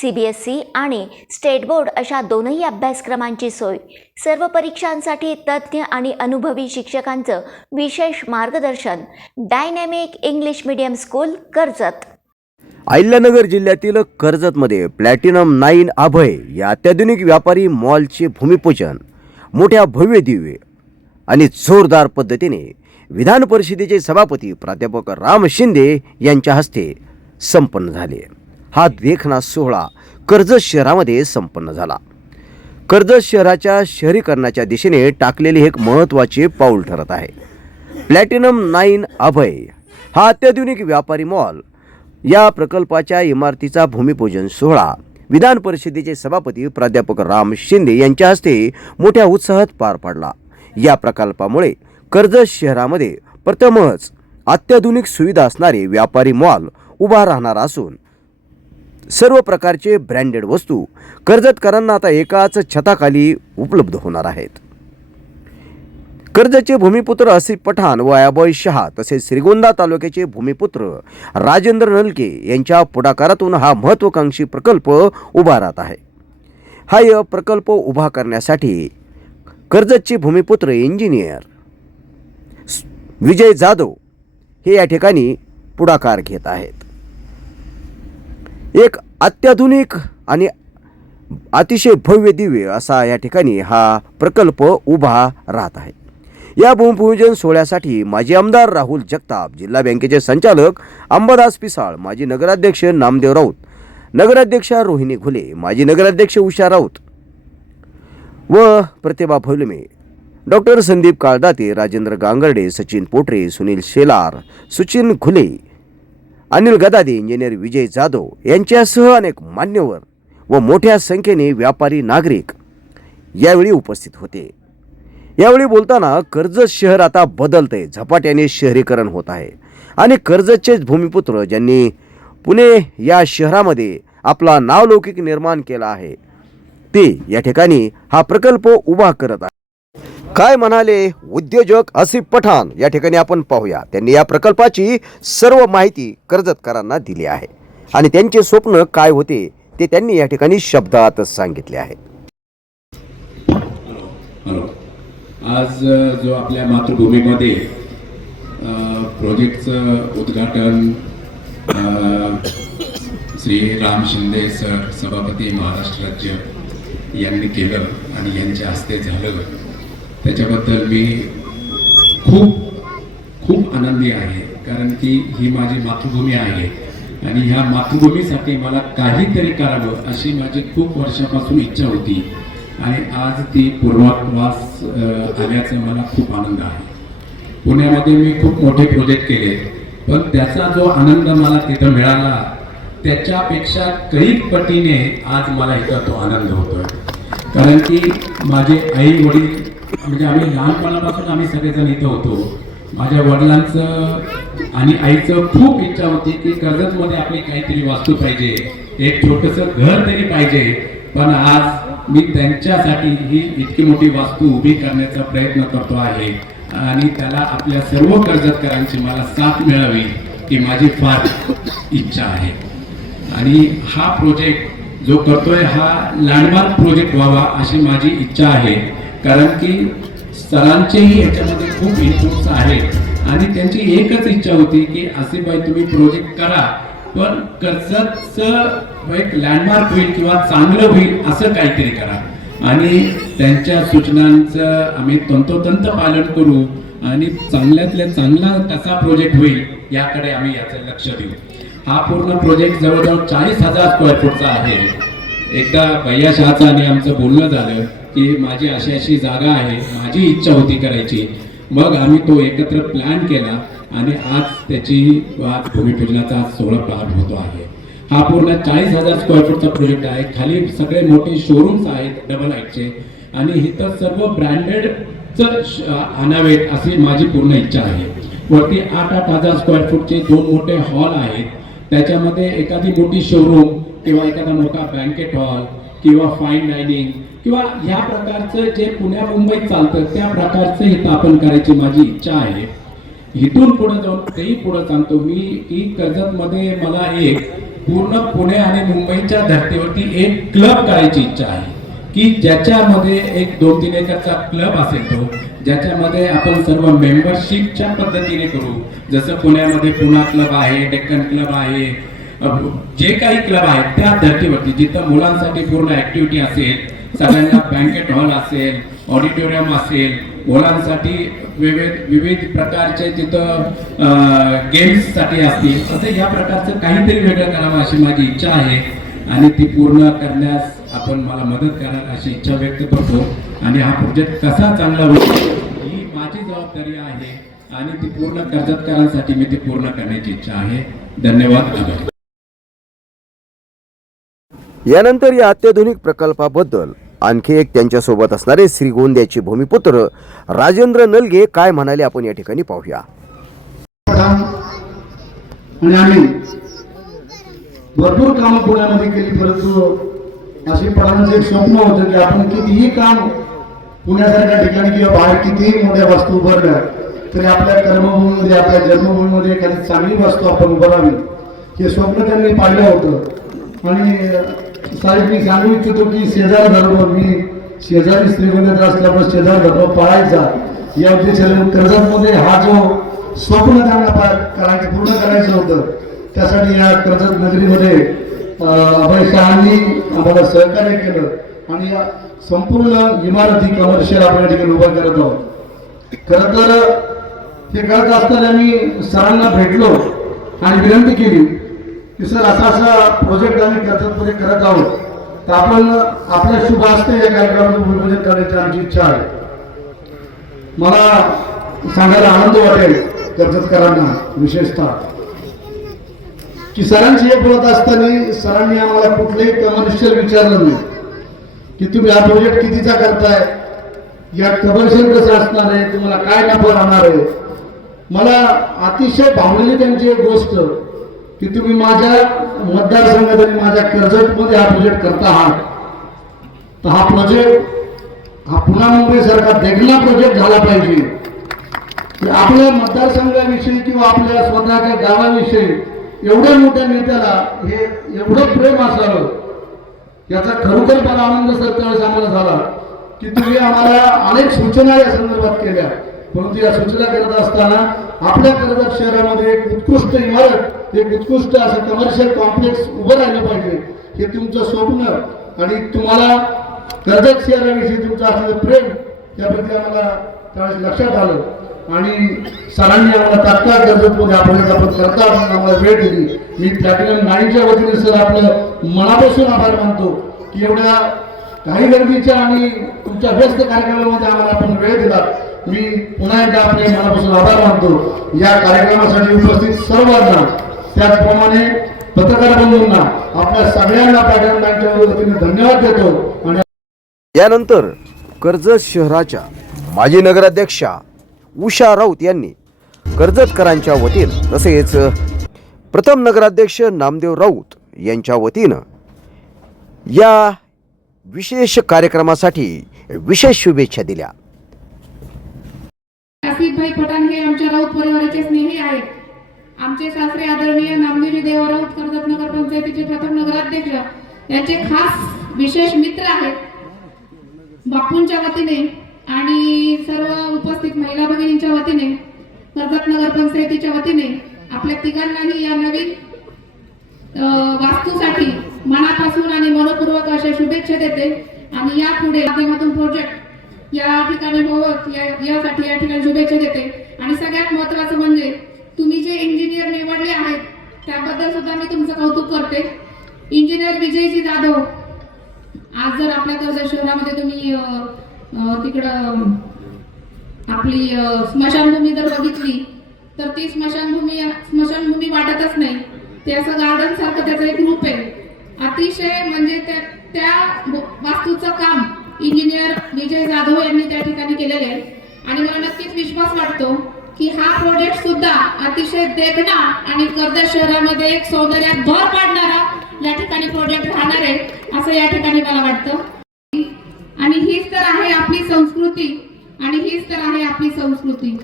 C B S C आणि state board अशा दोनही अभ्यासक्रमांची सोय. सर्व परीक्षांसाठी तज्ज्ञ आणि अनुभवी शिक्षकांचं विशेष मार्गदर्शन. Dynamic English medium school Karjat. Ahilyanagar जिल्ह्यातील कर्जतमध्ये प्लॅटिनम नाईन अभय या अत्याधुनिक व्यापारी मॉलचे भूमिपूजन. मोठ्या भव्य दिव्य आणि जोरदार पद्धतीने विधान परिषदेचे सभापती प्राध्यापक राम शिंदे यांच्या हस्ते संपन्न झाले. हा देखणा सोहळा कर्जत शहरामध्ये संपन्न झाला. कर्जत शहराच्या शहरीकरणाच्या दिशेने टाकलेले एक महत्त्वाचे पाऊल ठरत आहे. प्लॅटिनम नाईन अभय हा अत्याधुनिक व्यापारी मॉल. या प्रकल्पाच्या इमारतीचा भूमिपूजन सोहळा विधान परिषदेचे सभापती प्राध्यापक राम शिंदे यांच्या हस्ते मोठ्या उत्साहात पार पडला. या प्रकल्पामुळे कर्जत शहरामध्ये प्रथमच अत्याधुनिक सुविधा असणारे व्यापारी मॉल उभा राहणार असून सर्व प्रकारचे ब्रँडेड वस्तू कर्जतकरांना आता एकाच छताखाली उपलब्ध होणार आहेत. कर्जतचे भूमिपुत्र असिफ पठाण व अभय शहा तसेच श्रीगोंदा तालुक्याचे भूमिपुत्र राजेंद्र नलके यांच्या पुढाकारातून हा महत्त्वाकांक्षी प्रकल्प उभा राहत आहे. हा य प्रकल्प उभा करण्यासाठी कर्जतचे भूमिपुत्र इंजिनियर विजय जाधव हे या ठिकाणी पुढाकार घेत आहेत. एक अत्याधुनिक आणि अतिशय भव्य दिव्य असा या ठिकाणी हा प्रकल्प उभा राहत आहे. या भूमिपूजन सोहळ्यासाठी माजी आमदार राहुल जगताप जिल्हा बँकेचे संचालक अंबादास पिसाळ माजी नगराध्यक्ष नामदेव राऊत नगराध्यक्षा रोहिणी घुले माजी नगराध्यक्ष उषा राऊत व प्रतिभा भोलमे डॉक्टर संदीप काळदाते राजेंद्र गांगर्डे सचिन पोटरे सुनील शेलार सुचिन घुले अनिल गदादे इंजिनियर विजय जाधव यांच्यासह अनेक मान्यवर व मोठ्या संख्येने व्यापारी नागरिक यावेळी उपस्थित होते. यावेळी बोलताना कर्जत शहर आता बदलतंय झपाट्याने शहरीकरण होत आहे आणि कर्जतचेच भूमिपुत्र ज्यांनी पुणे या शहरामध्ये आपला नावलौकिक निर्माण केला आहे ते या ठिकाणी हा प्रकल्प उभा करत आहे काय म्हणाले उद्योजक असिफ पठाण? या ठिकाणी आपण पाहूया. त्यांनी या प्रकल्पाची सर्व माहिती कर्जतकरांना दिली आहे. आणि त्यांचे स्वप्न काय होते ते त्यांनी या ठिकाणी शब्दात सांगितले आहे. आज जो आपल्या मातृभूमीमध्ये प्रोजेक्टचं उद्घाटन श्री राम शिंदे सर सभापती महाराष्ट्र राज्य यांनी केलं आणि यांच्या हस्ते झालं. त्याच्याबद्दल मी खूप खूप आनंदी आहे. कारण की ही माझी मातृभूमी आहे. आणि ह्या मातृभूमीसाठी मला काहीतरी करावं अशी माझी खूप वर्षापासून इच्छा होती. आणि आज ती पूर्वात्वास आल्याचा मला खूप आनंद आहे. पुण्यामध्ये मी खूप मोठे प्रोजेक्ट केले. पण त्याचा जो आनंद मला तिथं मिळाला त्याच्यापेक्षा कैक पटीने आज मला इथं तो आनंद होतोय. कारण की माझे आई वडील म्हणजे आम्ही लहानपणापासून आम्ही सगळेजण इथं होतो. माझ्या वडिलांचं आणि आईचं खूप इच्छा होती की कर्जतमध्ये आपली काहीतरी वास्तू पाहिजे. एक छोटंसं घर तरी पाहिजे. पण आज मी त्यांच्यासाठी ही इतकी मोठी वास्तू उभी करण्याचा प्रयत्न करतो आहे. आणि त्याला आपल्या सर्व कर्जतकरांची मला साथ मिळावी ही माझी फार इच्छा आहे. आणि हा प्रोजेक्ट जो करतोय हा लँडमार्क प्रोजेक्ट व्हावा अशी माझी इच्छा आहे. कारण की सरांचेही याच्यामध्ये खूप इनपुट्स आहेत. आणि त्यांची एकच इच्छा होती की असे बाई तुम्ही प्रोजेक्ट करा पण कर्जतचं एक लँडमार्क होईल किंवा चांगलं होईल असं काहीतरी करा. आणि त्यांच्या सूचनांचं आम्ही तंतोतंत पालन करू आणि चांगल्यातल्या चांगला कसा प्रोजेक्ट होईल याकडे आम्ही याचं लक्ष देऊ. हा पूर्ण प्रोजेक्ट जवळजवळ चाळीस हजार स्क्वेअर फूटचा आहे. एकदा भैया शहाचं आणि आमचं बोलणं झालं. की माझी अशी अशी जागा आहे माझी इच्छा होती करायची. मग आम्ही तो एकत्र प्लॅन केला आणि आज त्याची आज भूमिपूजनाचा आज सोहळा पार होतो आहे. हा पूर्ण चाळीस हजार स्क्वेअर फूटचा प्रोजेक्ट आहे. खाली सगळे मोठे शोरूम्स आहेत डबल हाईटचे आणि इथं सर्व ब्रँडेडच आणावेत अशी माझी पूर्ण इच्छा आहे. वरती आठ आठ हजार स्क्वेअर फूटचे दोन मोठे हॉल आहेत. त्याच्यामध्ये एखादी मोठी शोरूम किंवा एखादा मोठा बँकेट हॉल किंवा फाईन डायनिंग किंवा ह्या प्रकारचं जे पुण्या मुंबईत चालतं त्या प्रकारचं इथं आपण करायची माझी इच्छा आहे. इथून पुढे जाऊन तेही पुढे सांगतो. मी की कर्जतमध्ये मला एक पूर्ण पुणे आणि मुंबईच्या धर्तीवरती एक क्लब करायची इच्छा आहे. की ज्याच्यामध्ये एक दोन तीन एकरचा क्लब असेल तो ज्याच्यामध्ये आपण सर्व मेंबरशिपच्या पद्धतीने करू. जसं पुण्यामध्ये पुणा क्लब आहे डेक्कन क्लब आहे जे काही क्लब आहेत त्या धर्तीवरती जिथं मुलांसाठी पूर्ण ऍक्टिव्हिटी असेल सगळ्यांना बँकेट हॉल असेल ऑडिटोरियम असेल मुलांसाठी विविध विविध प्रकारचे तिथं गेम्ससाठी असतील असे या प्रकारचं काहीतरी वेगळं करावं अशी माझी इच्छा आहे. आणि ती पूर्ण करण्यास आपण मला मदत कराल अशी इच्छा व्यक्त करतो. आणि हा प्रोजेक्ट कसा चांगला होईल ही माझी जबाबदारी आहे. आणि ती पूर्ण कर्जतकरांसाठी मी ती पूर्ण करण्याची इच्छा आहे. धन्यवाद आभार. यानंतर या अत्याधुनिक प्रकल्पाबद्दल आणखी एक त्यांच्यासोबत असणारे श्रीगोंद्याचे भूमिपुत्र राजेंद्र नलगे काय म्हणाले आपण या ठिकाणी पाहूया. आणि आम्ही भरपूर कामं पुण्यामध्ये केली परंतु असे पठाणाचं एक स्वप्न होतं की आपण कितीही काम पुण्यासारख्या ठिकाणी किंवा बाहेर कितीही मोठ्या वस्तू उभारल्या तरी आपल्या कर्मभूमीमध्ये आपल्या जन्मभूमीमध्ये एखादी चांगली वस्तू आपण उभारावी. हे स्वप्न त्यांनी पाहिलं होतं. आणि साहेब मी सांगू इच्छितो की शेजार धर्म मी शेजारी श्रीगोंद्यात असल्यामुळे शेजार धर्म पाळायचा. या उद्देशाने कर्जतमध्ये हा जो स्वप्न त्यांना पा- करायचं पूर्ण करायचं होतं त्यासाठी या कर्जत नगरीमध्ये अभय शहांनी आम्हाला सहकार्य केलं आणि या संपूर्ण इमारती कमर्शियल आपण या ठिकाणी उभा करत आहोत. खरं तर हे करत असताना मी सरांना भेटलो आणि विनंती केली की सर असा असा प्रोजेक्ट आम्ही कर्जतमध्ये करत आहोत. तर आपण आपल्या शुभ असते या कार्यक्रमाचं भूमिपूजन करण्याची आमची इच्छा आहे. मला सांगायला आनंद वाटेल कर्जतकरांना विशेषतः. की सरांशी हे बोलत असताना सरांनी आम्हाला कुठलेही कमर्शियल विचारलं नाही. की तुम्ही हा प्रोजेक्ट कितीचा करताय? या कमर्शियल कसं असणार आहे? तुम्हाला काय नफा राहणार आहे? मला अतिशय भावलेली त्यांची एक गोष्ट की तुम्ही माझ्या मतदारसंघात आणि माझ्या कर्जतमध्ये हा प्रोजेक्ट करता आहात. तर हा प्रोजेक्ट हा पुन्हा मुंबई सारखा देखना प्रोजेक्ट झाला पाहिजे. की आपल्या मतदारसंघाविषयी किंवा आपल्या स्वतःच्या गावाविषयी एवढ्या मोठ्या नेत्याला हे एवढं प्रेम असावं याचा खरोखर मला आनंद सर त्यावेळेस आम्हाला झाला. की तुम्ही आम्हाला अनेक सूचना या संदर्भात केल्या. परंतु या सूचना करत असताना आपल्या कर्जत शहरामध्ये एक उत्कृष्ट इमारत एक उत्कृष्ट असं कमर्शियल कॉम्प्लेक्स उभं राहिलं पाहिजे. हे तुमचं स्वप्न आणि तुम्हाला कर्जत शहराविषयी तुमचं असलेलं प्रेम याप्रती आम्हाला त्यावेळेस लक्षात आलं. आणि सरांनी आम्हाला तात्काळ कर्जतमध्ये आपण आपण करता म्हणून आम्हाला वेळ दिली. मी प्लॅटिनम नाईनच्या वतीने सर आपलं मनापासून आभार मानतो की एवढ्या काही गर्दीच्या आणि तुमच्या व्यस्त कार्यक्रमामध्ये आम्हाला आपण वेळ दिला. मी पुन्हा एकदा आपले मनापासून आभार मानतो. या कार्यक्रमासाठी उपस्थित सर्वांना त्याचप्रमाणे पत्रकार बंधूंना आपल्या सगळ्यांना प्लॅटिनम नाईनच्या वतीने धन्यवाद देतो आणि यानंतर कर्जत शहराच्या माजी नगराध्यक्षा उषा राऊत यांनी कर्जतकरांच्या वतीनं तसेच प्रथम नगराध्यक्ष नामदेव राऊत यांच्या वतीनं या विशेष कार्यक्रमासाठी विशेष शुभेच्छा दिल्या. आसिफभाई पठाण हे आमच्या राऊत परिवाराचे स्नेही आहेत. आमचे सासरे आदरणीय नामदेवी देवराव कर्जत नगर पंचायतीचे प्रथम नगराध्यक्ष यांचे खास विशेष मित्र आहेत बापूंच्या वतीने आणि सर्व उपस्थित महिला भगिनींच्या वतीने कर्जत नगर पंचायतीच्या वतीने आपल्या तिघांनाही या नवीन वास्तूसाठी मनापासून आणि मनपूर्वक अशा शुभेच्छा देते. आणि यापुढे माध्यमातून प्रोजेक्ट या ठिकाणी होवत यासाठी या ठिकाणी शुभेच्छा देते. आणि सगळ्यात महत्वाचं म्हणजे तुम्ही जे इंजिनियर निवडले आहेत त्याबद्दल सुद्धा मी तुमचं कौतुक करते. इंजिनियर विजयजी जाधव आज जर आपल्या कर्जत शहरामध्ये तुम्ही तिकडं आपली स्मशानभूमी जर बघितली तर ती स्मशानभूमी स्मशानभूमी वाटतच नाही. ते असं गार्डन सारखं त्याचं एक रूप आहे. अतिशय म्हणजे त्या त्या वास्तूचं काम इंजिनियर विजय जाधव यांनी त्या ठिकाणी केलेलं आहे. आणि मला नक्कीच विश्वास वाटतो की हा प्रोजेक्ट सुद्धा अतिशय देखणा आणि कर्जत शहरामध्ये एक सौंदर्यात भर पाडणारा या ठिकाणी प्रोजेक्ट राहणार आहे असं या ठिकाणी मला वाटतं. आणि हीच तर आहे आपली संस्कृती आणि हीच तर आहे आपली संस्कृती.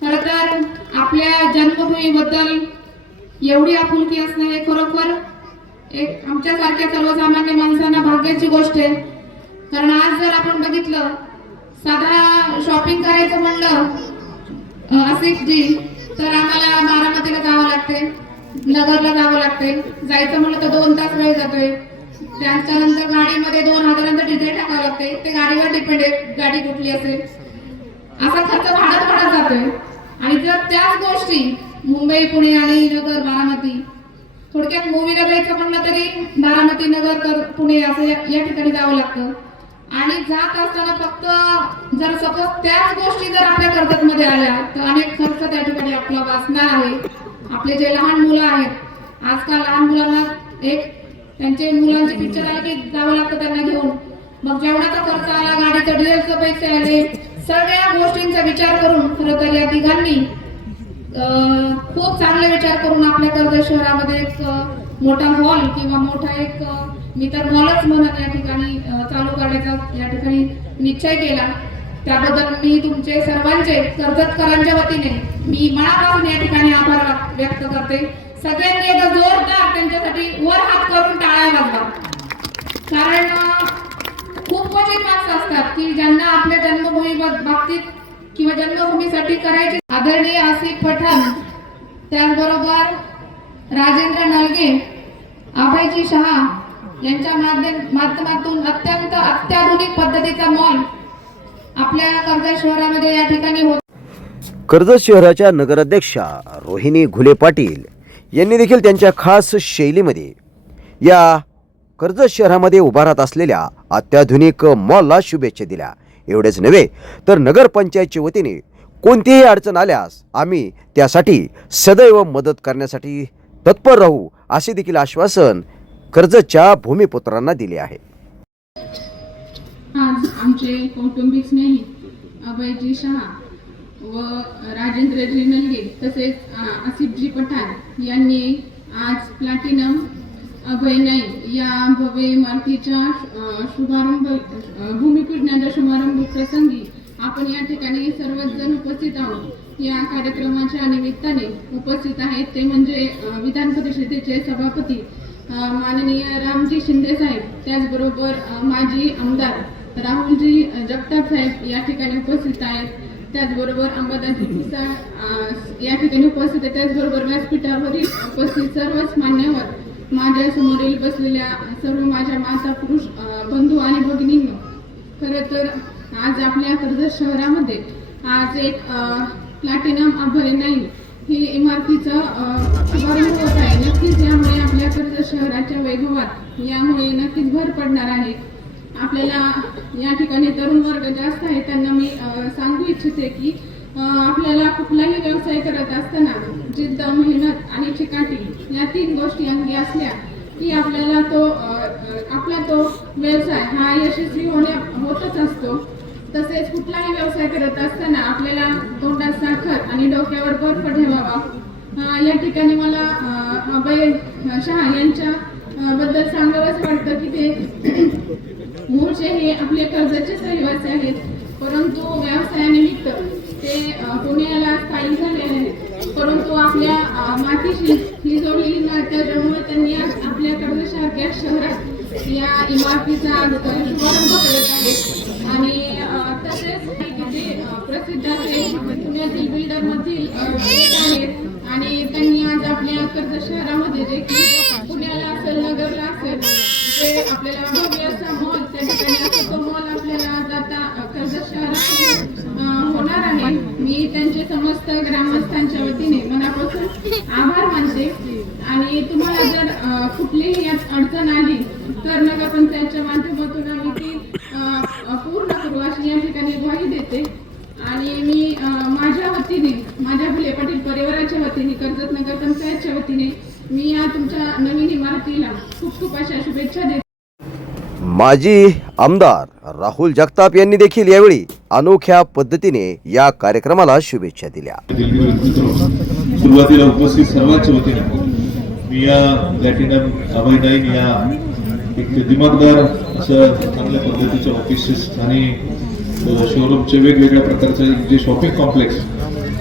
खर तर आपल्या जन्मभूमीबद्दल एवढी आपुलकी असणं हे खरोखर एक आमच्यासारख्या सर्वसामान्य माणसांना भाग्याची गोष्ट आहे. कारण आज जर आपण बघितलं साधा शॉपिंग करायचं म्हणलं आसिफ जी तर आम्हाला बारामतीला जावं लागते नगरला जावं लागते. जायचं म्हणलं तर दोन तास वेळ जातोय. त्याच्यानंतर गाडीमध्ये दोन हजारांचं डिझेल टाकावं लागते ते गाडीवर डिपेंड आहे गाडी कुठली असेल. असा खर्च वाढत वाढत जातोय. आणि जर त्याच गोष्टी मुंबई पुणे आणि नगर बारामती थोडक्यात मूवीला जायचं म्हणलं तरी बारामती नगर पुणे असं या ठिकाणी जावं लागतं. आणि जात असताना फक्त जर सपोज त्याच गोष्टी जर आपल्या कर्जतमध्ये आल्या तर अनेक खर्च त्या ठिकाणी आपला वाचणार आहे. आपले जे लहान मुलं आहेत आजकाल लहान मुलांना एक त्यांचे मुलांचे पिक्चर आले की जावं लागतं त्यांना घेऊन. मग जेवणाचा खर्च आला गाडीचं डिझेलचे पैसे आले सगळ्या गोष्टींचा विचार करून खरं तर या तिघांनी खूप चांगले विचार करून आपल्या कर्जत शहरामध्ये एक मोठा हॉल किंवा मोठा एक मी तर मलाच म्हणत या ठिकाणी चालू करण्याचा या ठिकाणी निश्चय केला. त्याबद्दल मी तुमचे सर्वांचे कर्जतकरांच्या वतीने मी मनापासून या ठिकाणी आभार व्यक्त करते. सगळ्यांनी एकदा जोरदार त्यांच्यासाठी वर हात करून टाळ्या वाजवा. कारण खूप क्वचित माणसं असतात की ज्यांना आपल्या जन्मभूमी बाबतीत किंवा जन्मभूमीसाठी करायची आदरणीय आसिफ पठाण त्याचबरोबर राजेंद्र नलगे अभयजी शहा यांच्या माध्यम माध्यमातून अत्यंत अत्याधुनिक पद्धतीचा मॉल आपल्या कर्जत शहरामध्ये या ठिकाणी होत कर्जत शहराच्या नगराध्यक्षा रोहिणी घुले पाटील यांनी देखील त्यांच्या खास शैलीमध्ये या कर्जत शहरामध्ये उभारत असलेल्या अत्याधुनिक मॉलला शुभेच्छा दिल्या. एवढेच नव्हे तर नगरपंचायतच्या वतीने कोणतीही अडचण आल्यास आम्ही त्यासाठी सदैव मदत करण्यासाठी तत्पर राहू असे देखील आश्वासन कर्जच्या भूमिपुत्रांना दिली आहे. आज आमचे कौटुंबिक स्नेही अभयजी शहा व राजेंद्रजी नलगे तसेच आसिफजी पठाण यांनी आज प्लॅटिनम अभय नाईक या भव्य इमारतीच्या शुभारंभ भूमिपूजनाच्या शुभारंभ प्रसंगी आपण या ठिकाणी सर्वच जण उपस्थित आहोत. या कार्यक्रमाच्या निमित्ताने उपस्थित आहेत ते म्हणजे विधान परिषदेचे सभापती माननीय रामजी शिंदे साहेब त्याचबरोबर माजी आमदार राहुलजी जगताप साहेब या ठिकाणी उपस्थित आहेत. त्याचबरोबर अंबादाजी पिसाळ या ठिकाणी उपस्थित आहेत. त्याचबरोबर व्यासपीठावरील उपस्थित सर्वच मान्यवर माझ्या समोरील बसलेल्या सर्व माझ्या माता पुरुष बंधू आणि भगिनींनो खरं तर आज आपल्या कर्जत शहरामध्ये आज एक प्लॅटिनम अभय नाही हे इमारतीचं शुभारंभ होत आहे. नक्कीच यामुळे आपल्या शहराच्या वैभवात यामुळे नक्कीच भर पडणार आहे. आपल्याला या ठिकाणी तरुण वर्ग जास्त आहे त्यांना मी सांगू इच्छिते की आपल्याला कुठलाही व्यवसाय करत असताना जिद्द मेहनत आणि चिकाटी या तीन गोष्टी अंगी असल्या की आपल्याला तो आपला तो व्यवसाय हा यशस्वी होण्या होतच असतो. तसेच कुठलाही व्यवसाय करत असताना आपल्याला तोंडात साखर आणि डोक्यावर बर्फ ठेवावा. या ठिकाणी मला अभय शहा यांच्या बद्दल सांगावंच वाटतं की ते मूळचे हे आपले कर्जाचेच रहिवासी आहेत परंतु व्यवसायानिमित्त ते पुण्याला स्थायिक झालेले आहेत. परंतु आपल्या मातीशी ही जोडलेली नाट्य त्यामुळे त्यांनी आपल्या कर्जसारख्या शहरात या इमारतीचा शुभारंभ करत आहेत. आणि पुण्यातील बिल्डर मधील अ, आणि त्यांनी आज आपल्या कर्ज शहरामध्ये जे की पुण्याला असेल नगरला असेल जे आपल्याला भव्य असा मॉल त्या ठिकाणी असं तो मॉल आपल्याला आज आता कर्ज कर्जत शहरात होणार आहे. मी त्यांचे समस्त ग्रामस्थांच्या वतीने मनापासून आभार मानते. आणि तुम्हाला जर कुठलीही यात अडचण आली तर नगरपंचायतच्या माध्यमातून आम्ही ती अ, अ, पूर्ण करू. अशी या ठिकाणी ग्वाही देते. आणि मी माझ्या वतीने माझ्या फुले पाटील परिवाराच्या वतीने कर्जत नगर पंचायतच्या वतीने मी या तुमच्या नवीन इमारतीला खूप खूप अशा शुभेच्छा देते. माजी आमदार राहुल जगताप यांनी देखील यावेळी अनोख्या पद्धतीने या कार्यक्रमाला शुभेच्छा दिल्या. सुरुवातीला उपस्थित सर्वांच्या वतीने मी या प्लॅटिनम अभय नाईक या एक दिमागदार असं चांगल्या पद्धतीच्या ऑफिसेस आणि शोरूमचे वेगवेगळ्या प्रकारचे जे शॉपिंग कॉम्प्लेक्स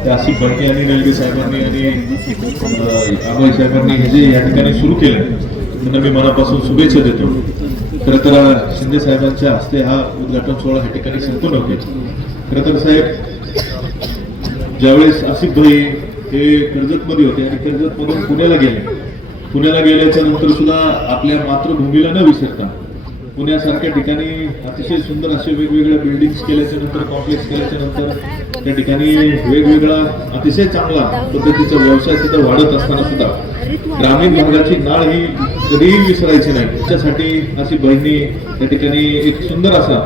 ते आसिफ भटके आणि रेल्वे साहेबांनी आणि अं, साहेबांनी हे जे या ठिकाणी सुरू केलं त्यांना मी मनापासून शुभेच्छा देतो. खरं तर शिंदे साहेबांच्या हस्ते हा उद्घाटन सोहळा ह्या ठिकाणी संपूर्ण होते खरं तर साहेब ज्यावेळेस आसिफ भाई हे कर्जतमध्ये होते आणि कर्जतमधून पुण्याला गेले पुण्याला गेल्याच्यानंतर सुद्धा आपल्या मातृभूमीला न विसरता पुण्यासारख्या ठिकाणी अतिशय सुंदर असे वेगवेगळ्या बिल्डिंग्स केल्याच्यानंतर कॉम्प्लेक्स केल्याच्यानंतर त्या ठिकाणी वेगवेगळा अतिशय चांगला पद्धतीचा व्यवसाय तिथं वाढत असताना सुद्धा ग्रामीण भागाची नाळ ही कधीही विसरायची नाही. त्याच्यासाठी अशी बहिणी त्या ठिकाणी एक सुंदर असा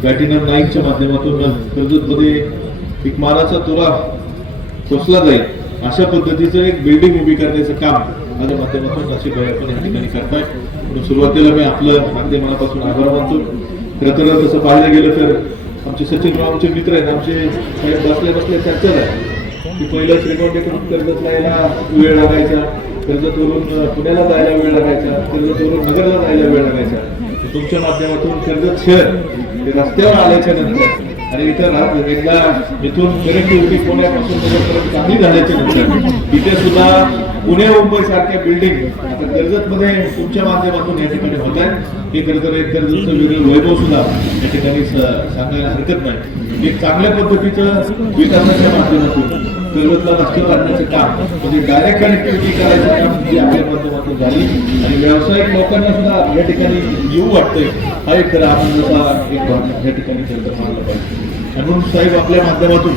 प्लॅटिनम नाईनच्या माध्यमातून कर्जतमध्ये एक माराचा तुरा पोचला जाईल. अशा पद्धतीचं एक बिल्डिंग उभी करण्याचं काम माझ्या माध्यमातून अशी बहिणी आपण या ठिकाणी करताय म्हणून सुरुवातीला मी आपलं अगदी मनापासून आभार मानतो. खरं तर तसं पाहायला गेलं तर आमचे सचिन रावचे मित्र आहेत आमचे साहेब बसल्या बसल्या चर्चाच आहे की पहिलं श्रीगोंडेकडून कर्जत यायला वेळ लागायचा कर्जतवरून पुण्याला जायला वेळ लागायचा कर्जतवरून नगरला जायला वेळ लागायचा. तुमच्या माध्यमातून कर्जत शहर हे रस्त्यावर आल्याच्यानंतर आणि इथं एकदा इथून कनेक्टिव्हिटी पुण्यापासून नगरपर्यंत चांगली झाल्याच्यानंतर इथे सुद्धा पुणे मुंबई सारख्या बिल्डिंग आता कर्जतमध्ये तुमच्या माध्यमातून या ठिकाणी होत आहेत. हे खरं तर एक कर्जतचं वेगळं वैभव सुद्धा या ठिकाणी सांगायला हरकत नाही. एक चांगल्या पद्धतीचं विकासाच्या माध्यमातून कर्जतला रस्त्यावर करण्याचे काम. म्हणजे डायरेक्ट कनेक्टिव्हिटी करायचं काम जी आपल्या माध्यमातून झाली. आणि व्यावसायिक लोकांना सुद्धा या ठिकाणी येऊ वाटतंय. हा एक खरा आनंदाचा एक या ठिकाणी कर्जत मानला पाहिजे. म्हणून साहेब आपल्या माध्यमातून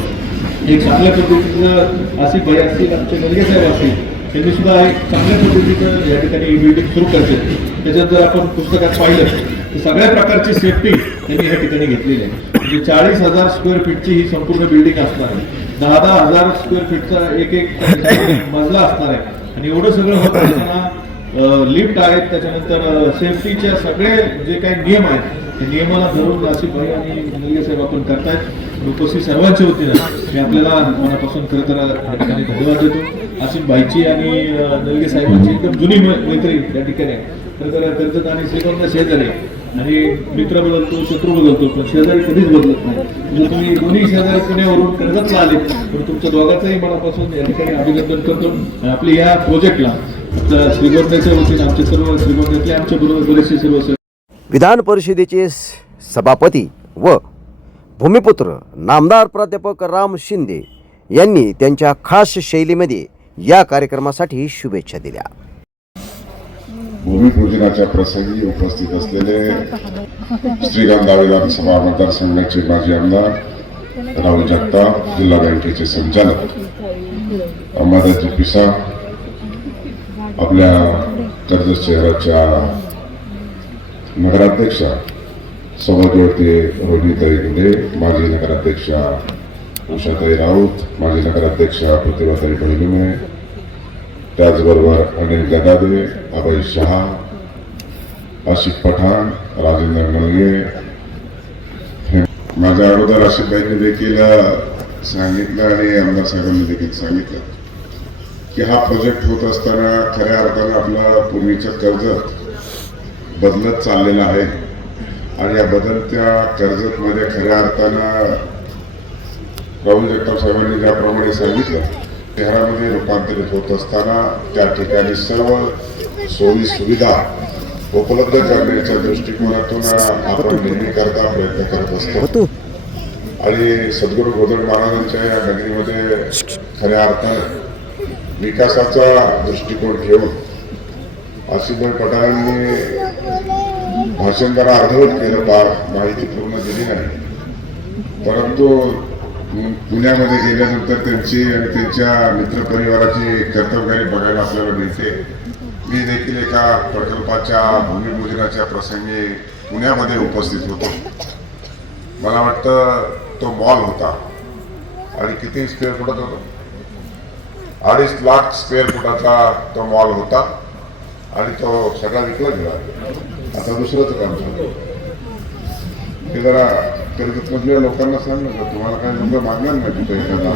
एक चांगल्या पद्धतीचं असे भय असतील आमचे नलगे साहेब असतील त्यांनी सुद्धा एक चांगल्या पद्धतीचं या ठिकाणी बिल्डिंग सुरू करते त्याच्यात जर आपण पुस्तकात पाहिलं तर सगळ्या प्रकारची सेफ्टी त्यांनी या ठिकाणी घेतलेली आहे. म्हणजे चाळीस हजार स्क्वेअर फीटची ही संपूर्ण बिल्डिंग असणार आहे. दहा दहा हजार स्क्वेअर फीटचा एक एक मजला असणार आहे. आणि एवढं सगळं होत असताना लिफ्ट आहेत त्याच्यानंतर सेफ्टीच्या सगळे जे काही नियम आहेत ते नियमाला धरून नाशिक भाई आणि नलगे साहेब आपण करतायत. उपस्थित सर्वांच्या वतीनं मी आपल्याला मनापासून खरं तर ठिकाणी धन्यवाद देतो. आसिफ भाईची आणि नलगे साहेबांची एकदम जुनी मैत्री या ठिकाणी खरं तर कर्जत आणि श्रीगोंदा शेजारी आणि मित्र बदलतो शत्रू बदलतो पण शेजारी कधीच बदलत नाही. म्हणजे तुम्ही दोन्ही शेजारी पुण्यावरून कर्जतला आले तर तुमच्या दोघांचंही मनापासून या ठिकाणी अभिनंदन करतो. आणि आपल्या या प्रोजेक्टला श्रीगोंद्याच्या वतीने आमचे सर्व श्रीगोंद्यातले आमच्या बरोबर बरेचसे सर्व विधान परिषदेचे सभापती व भूमिपुत्र नामदार प्राध्यापक राम शिंदे यांनी त्यांच्या खास शैलीमध्ये या कार्यक्रमासाठी शुभेच्छा दिल्या. भूमिपूजनाच्या प्रसंगी उपस्थित असलेले श्रीराम दावेदार सभा मतदारसंघाचे माजी आमदार राहुल जगताप जिल्हा बँकेचे संचालक अंबादाजी पिसा आपल्या कर्जत शहराच्या नगराध्यक्षा सभागृहते रोहिणीताई गुडे माजी नगराध्यक्षा उषाताई राऊत माजी नगराध्यक्षा प्रतिभाताई बहिलुमे त्याचबरोबर अनिल गदादे अभय शहा आशिफ पठाण राजेंद्र नलगे माझ्या अगोदर आशिफबाईंनी देखील सांगितलं आणि आमदार साहेबांनी देखील सांगितलं की हा प्रोजेक्ट होत असताना खऱ्या अर्थानं आपलं पूर्वीचं कर्ज बदलत चाललेलं आहे. आणि या बदलत्या कर्जतमध्ये खऱ्या अर्थानं राहुल जगताप साहेबांनी ज्याप्रमाणे सांगितलं शहरामध्ये रूपांतरित होत असताना त्या ठिकाणी सर्व सोयी सुविधा उपलब्ध करण्याच्या दृष्टिकोनातून आपण नेहमी करता प्रयत्न करत असतो. आणि सद्गुरू गोदड महाराजांच्या या नगरीमध्ये खऱ्या अर्थानं विकासाचा दृष्टिकोन ठेवून आसिफभाई पठाणांनी भाषण जरा अर्धवट केलं फार माहिती पूर्ण दिली नाही. परंतु पुण्यामध्ये गेल्यानंतर त्यांची आणि त्यांच्या मित्रपरिवाराची कर्तव्याने बघायला आपल्याला मिळते. मी देखील एका प्रकल्पाच्या भूमिपूजनाच्या प्रसंगी पुण्यामध्ये उपस्थित होतो. मला वाटतं तो मॉल होता. आणि किती स्क्वेअर फुटात होता? अडीच लाख स्क्वेअर फुटाचा तो मॉल होता. आणि तो सगळा विकला गेला. आता दुसरंच काम झालं ते जरा कर्जतमधल्या लोकांना सांग का तुम्हाला काय लोक मागणार नाही तिथे एखादा?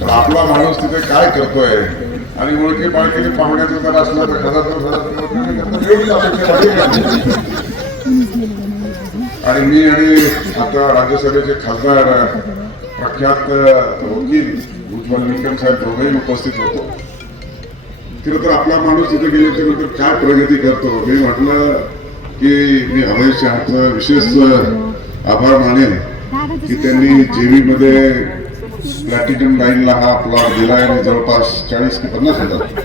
तर आपला माणूस तिथे काय करतोय? आणि ओळखी पाळखी पाहुण्याचा जर असला तर खरं तर आणि मी आणि आता राज्यसभेचे खासदार प्रख्यात वकील उज्ज्वल विक्रम साहेब दोघेही उपस्थित होतो. खरं तर आपला माणूस तिथे गेल्याच्यानंतर काय प्रगती करतो? मी म्हटलं की मी अभय शहाचं विशेष आभार मानेन की त्यांनी जेवी मध्ये प्लॅटिनम लाईनला हा प्लॉट दिला आणि जवळपास चाळीस ते पन्नास हजार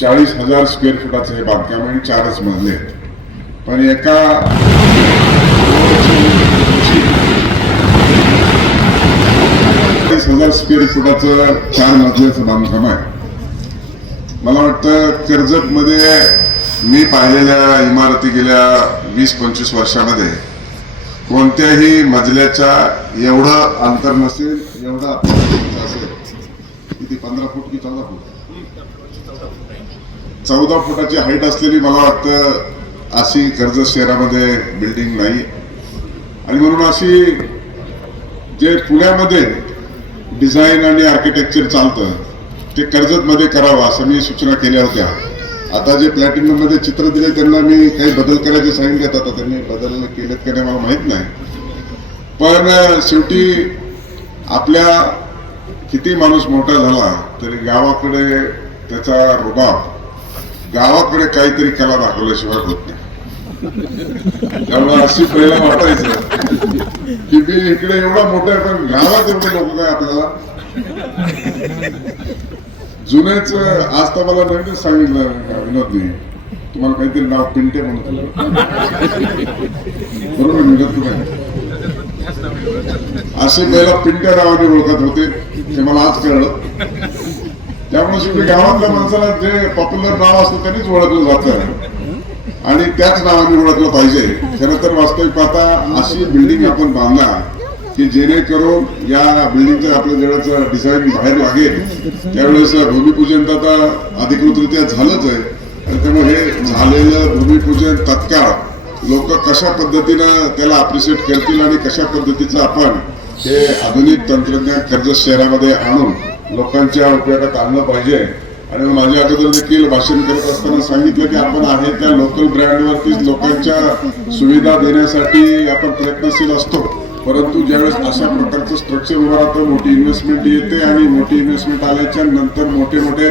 चाळीस हजार स्क्वेअर फुटाचं हे बांधकाम आणि चारच मजले आहेत. पण एका चाळीस हजार स्क्वेअर फुटाचं चार मजल्याचं बांधकाम आहे मला वाटतं कर्जतमध्ये मी पाहिलेल्या इमारती गेल्या वीस पंचवीस वर्षामध्ये कोणत्याही मजल्याच्या एवढं अंतर नसेल एवढं असेल. किती? पंधरा फूट की चौदा फूट? चौदा फुटाची हाईट असलेली मला वाटतं अशी कर्जत शहरामध्ये बिल्डिंग नाही. आणि म्हणून अशी जे पुण्यामध्ये डिझाईन आणि आर्किटेक्चर चालतं ते कर्जतमध्ये करावं असं मी सूचना केल्या होत्या. आता जे प्लॅटिनममध्ये चित्र दिले त्यांना मी काही बदल करायचे सांगितले आता त्यांनी बदल केलेत का नाही मला माहीत नाही. पण शेवटी आपल्या किती माणूस मोठा झाला तरी गावाकडे त्याचा रुबाब गावाकडे काहीतरी कला दाखवल्याशिवाय होत नाही. त्यामुळे अशी पहिला वाटायचं की मी इकडे एवढा मोठा आहे पण गावात एवढे लोक काय आपल्याला? जुनेच आज तर मला नवीनच सांगितलं विनोदनी तुम्हाला काहीतरी नाव पिंटे म्हणत बरोबर विनोद तुम्ही असे पहिला पिंट्या नावाने ओळखत होते ते मला आज कळलं. त्यामुळे शेवटी गावातल्या माणसाला जे पॉप्युलर नाव असतं त्यांनीच ओळखलं जातं. आणि त्याच नावाने ओळखलं पाहिजे. खरं तर वास्तविक पाहता अशी बिल्डिंग आपण बांधला की जेणेकरून या बिल्डिंगचं आपल्या देण्याचं डिझाईन बाहेर लागेल त्यावेळेस भूमिपूजन तर आता अधिकृतरित्या झालंच आहे. आणि त्यामुळे हे झालेलं भूमिपूजन तत्काळ लोक कशा पद्धतीनं त्याला अप्रिशिएट करतील आणि कशा पद्धतीचं आपण हे आधुनिक तंत्रज्ञान कर्जत शहरामध्ये आणून लोकांच्या उपयोगात आणलं पाहिजे. आणि माझ्या अगोदर देखील भाषण करत असताना सांगितलं की आपण आहे त्या लोकल ब्रँडवरतीच लोकांच्या सुविधा देण्यासाठी आपण प्रयत्नशील असतो. परंतु ज्यावेळेस अशा प्रकारचं स्ट्रक्चर उभं राहतं मोठी इन्व्हेस्टमेंट येते आणि मोठी इन्व्हेस्टमेंट आल्याच्यानंतर मोठे मोठे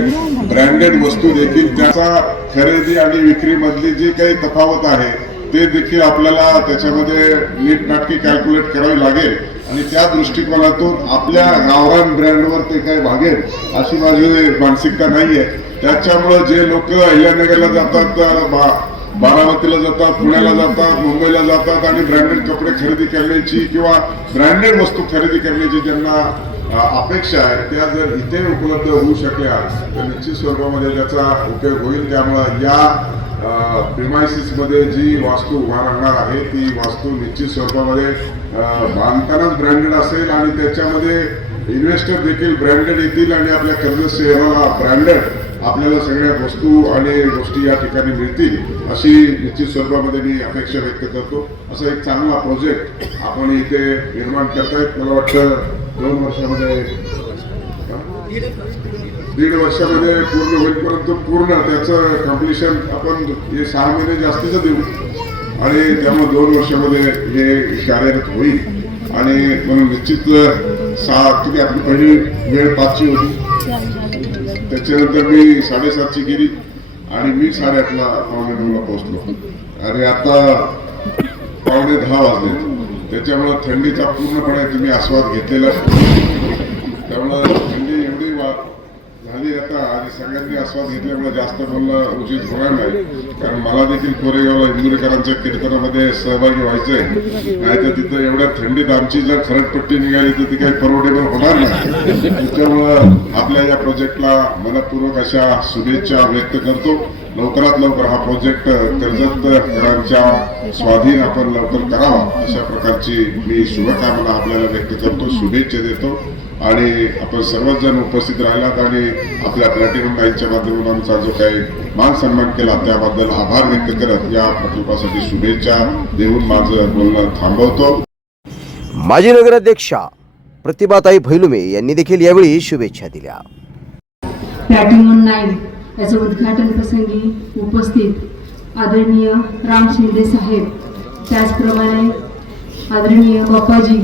ब्रँडेड वस्तू देखील त्याचा खरेदी आणि विक्रीमधली जी काही तफावत आहे ते देखील आपल्याला त्याच्यामध्ये नीटनाटकी कॅल्क्युलेट करावी लागेल. आणि त्या दृष्टिकोनातून आपल्या गावरान ब्रँडवर ते काही भागेल अशी माझी मानसिकता नाहीये. त्याच्यामुळं जे लोक अहिल्यानगरला जातात बारामतीला जातात पुण्याला जातात मुंबईला जातात आणि ब्रँडेड कपडे खरेदी करण्याची किंवा ब्रँडेड वस्तू खरेदी करण्याची ज्यांना अपेक्षा आहे त्या जर इथे उपलब्ध होऊ शकल्या तर निश्चित स्वरूपामध्ये त्याचा उपयोग होईल. त्यामुळं या प्रिमायसिसमध्ये जी वास्तू उभा राहणार आहे ती वास्तू निश्चित स्वरूपामध्ये बांधतानाच ब्रँडेड असेल आणि त्याच्यामध्ये इन्व्हेस्टर देखील ब्रँडेड येतील आणि आपल्या कर्ज सेवाला ब्रँडेड आपल्याला सगळ्या वस्तू आणि गोष्टी या ठिकाणी मिळतील अशी निश्चित स्वरूपामध्ये मी अपेक्षा व्यक्त करतो. असा एक चांगला प्रोजेक्ट आपण इथे निर्माण करतायत. मला वाटतं दोन वर्षामध्ये दीड वर्षामध्ये पूर्ण होईल परंतु पूर्ण त्याचं कम्प्लिशन आपण हे सहा महिने जास्तीचं देऊ. आणि त्यामुळे दोन वर्षामध्ये हे कार्यरत होईल. आणि म्हणून निश्चित सहा किती आपली पहिली वेळ पाचची होती. त्याच्यानंतर मी साडेसातची गेली आणि मी साडेआठला पावणे नऊला पोहोचलो. आणि आता पावणे दहा वाजले. त्याच्यामुळं थंडीचा पूर्णपणे तुम्ही आस्वाद घेतलेला. त्यामुळं आता आणि सगळ्यांनी आस्वाद घेतल्यामुळे जास्त बोलणं उचित होणार नाही. कारण मला देखील कोरेगावला इंदुरेकरांच्या कीर्तनामध्ये सहभागी व्हायचंय. नाही तर तिथं एवढ्या थंडीत आमची जर खरटपट्टी निघाली तर ती काही परवडेबल होणार नाही. त्याच्यामुळं आपल्या या प्रोजेक्टला मनपूर्वक अशा शुभेच्छा व्यक्त करतो. लवकरात लवकर हा प्रोजेक्ट कर्जतकरांच्या स्वाधीन आपण लवकर करावा. अशा प्रकारची मी शुभकामना आपल्याला व्यक्त करतो. शुभेच्छा देतो. आणि आपण सर्वच जण उपस्थित राहिलात आणि आपल्या प्लॅटिनम नाईनच्या माध्यमातून आमचा जो काही मान सन्मान केला त्याबद्दल आभार व्यक्त करत या प्रकल्पासाठी शुभेच्छा देऊन माझं बोलणं थांबवतो. माजी नगराध्यक्षा प्रतिभाताई भैलुमे यांनी देखील यावेळी शुभेच्छा दिल्या. प्लॅटिनम नाईन याचं उद्घाटन प्रसंगी उपस्थित आदरणीय राम शिंदे साहेब. त्याचप्रमाणे आदरणीय बाप्पाजी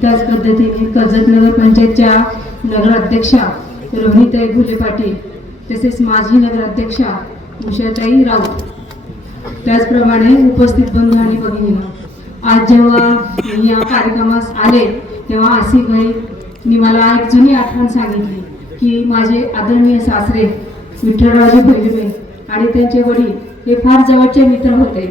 त्याच पद्धतीने कर्जत नगर पंचायतच्या नगराध्यक्षा रोहिताई भुले पाटील तसेच माजी नगराध्यक्षा उषाताई राऊत. त्याचप्रमाणे उपस्थित बंधू आणि भगिनींना आज जेव्हा या कार्यक्रमास आले तेव्हा आसिफभाईंनी मला एक जुनी आठवण सांगितली की माझे आदरणीय सासरे विठ्ठलराजे भैरवे आणि त्यांचे वडील हे फार जवळचे मित्र होते.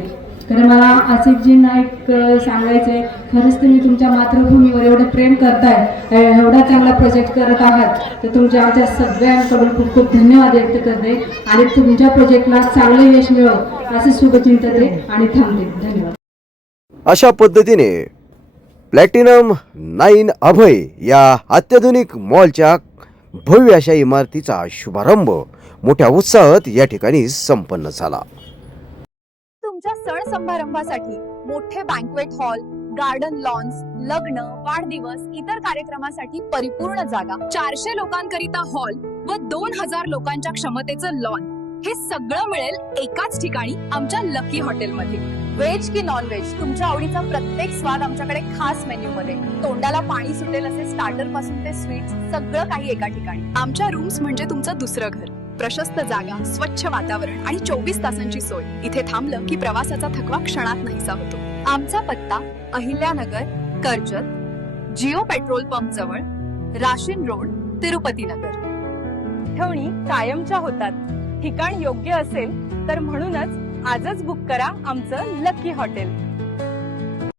तर मला आसिफजींना एक अ, सांगायचं आहे खरंच तुम्ही तुमच्या मातृभूमीवर एवढं प्रेम करताय एवढा चांगला प्रोजेक्ट करत आहात तर तुमच्या आमच्या सगळ्यांकडून खूप खूप धन्यवाद व्यक्त करते. आणि तुमच्या प्रोजेक्टला चांगलं यश मिळव असे शुभचिंतते आणि थांबते. धन्यवाद. अशा पद्धतीने प्लॅटिनम नाईन अभय या अत्याधुनिक मॉलच्या भव्य अशा इमारतीचा शुभारंभ मोठ्या उत्साहात या ठिकाणी संपन्न झाला. सण समारंभासाठी मोठे बँकवेट हॉल गार्डन लॉन्स लग्न वाढदिवस इतर कार्यक्रमासाठी परिपूर्ण जागा. चारशे लोकांकरिता हॉल व दोन हजार लोकांच्या क्षमतेचं लॉन हे सगळं मिळेल एकाच ठिकाणी आमच्या लकी हॉटेलमध्ये व्हेज की नॉन व्हेज तुमच्या आवडीचा प्रत्येक स्वाद आमच्याकडे खास मेन्यू मध्ये. तोंडाला पाणी सुटेल असे स्टार्टरपासून ते स्वीट्स सगळं काही एका ठिकाणी. आमच्या रूम्स म्हणजे तुमचं दुसरं घर. प्रशस्त जागा स्वच्छ वातावरण आणि चोवीस तासांची सोय. इथे थांबलं की प्रवासाचा थकवा क्षणात नाहीसा होतो. आमचा पत्ता अहिल्यानगर कर्जत जिओ पेट्रोल पंप जवळ राशीन रोड तिरुपती नगर. ठेवणी कायमच्या होतात. ठिकाण योग्य असेल तर म्हणूनच आजच बुक करा आमचं लकी हॉटेल.